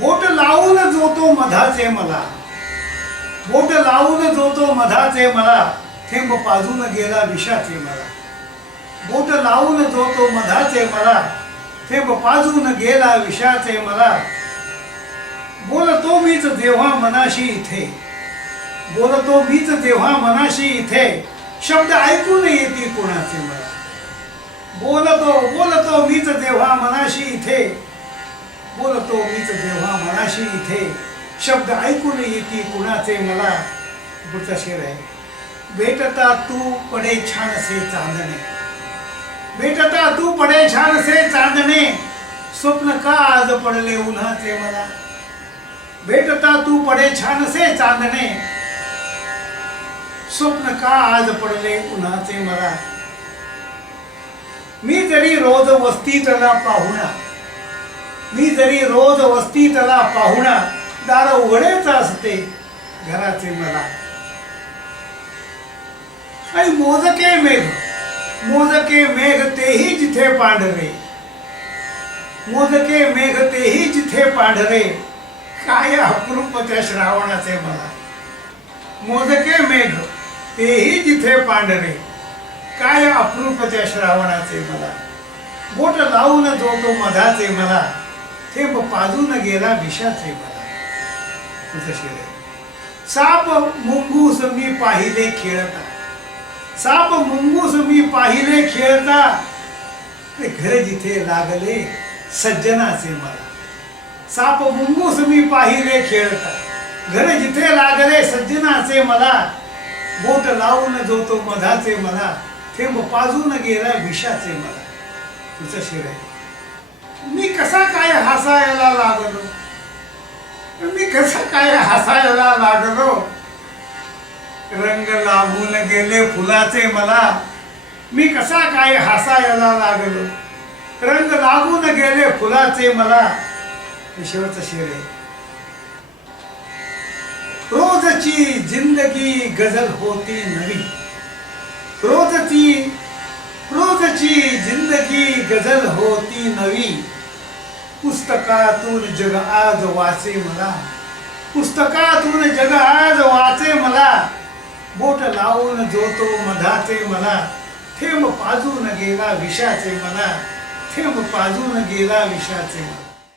बोट लावून जो तो मधाचे मला, बोट लावून जो तो मधाचे मला, थेंब पाजून गेला विषाचे मला. बोट लावून जो तो मधाचे मला, थेंब पाजून गेला विषाचे मला. बोलतो मीच जेव्हा मनाशी इथे, बोलतो मीच जेव्हा मनाशी इथे, शब्द ऐकून येते कुणाचे मला. बोलतो मीच जेव्हा मनाशी इथे, बोलतो मीच जेव्हा मनाशी इथे, शब्द ऐकून येते कुणाचे मला. पुढचा शेर आहे. भेटता तू पडे छानसे चांदणे, भेटता तू पडे छानसे चांदणे, स्वप्न का आज पडले उन्हाचे मला. भेटता तू पडे छानसे चांदणे, स्वप्न का आज पडले उन्हाचे मला. मी जरी रोज वस्तीतला पाहुणा, मी जरी रोज वस्तीतला पाहुणा, दार उघडेच असते घराचे मला. आणि मोजके मेघ, मोजके मेघ तेही जिथे पांढरे, मोजके मेघ तेही जिथे पांढरे, काय अप्रूप त्या श्रावणाचे मला. मोजके मेघ तेही जिथे पांढरे, काय अप्रूप त्या श्रावणाचे मला. बोट लावून जो तो मधाचे मला, थेंब पाजून गेला विषाचे मला. तुझं शेर आहे. साप मुंगूस मी पाहिले खेळता, साप मुंगूस मी पाहिले खेळता, घर जिथे लागले सज्जनाचे मला. साप मुंगूस मी पाहिले खेळता, घर जिथे लागले सज्जनाचे मला. बोट लावून जो तो मधाचे मला, थेंब पाजून गेला विषाचे मला. तुझं शेर आहे. मी कसा काय हसायला लागलो, मी कसा काय हसायला लागलो, रंग लागून गेले फुलाचे मला. मी कसा काय हसायला लागलो, रंग लागून गेले फुलाचे मला. शेवटचा शेर आहे. रोजची जिंदगी गझल होती नवी, रोजची जिंदगी गझल होती नवी. पुस्तकातून जग आज वाचे मला, पुस्तकातून जग आज वाचे मला. बोट लावून जो तो मधाचे मला, थेंब पाजून गेला विषाचे मला, थेंब पाजून गेला विषाचे मला.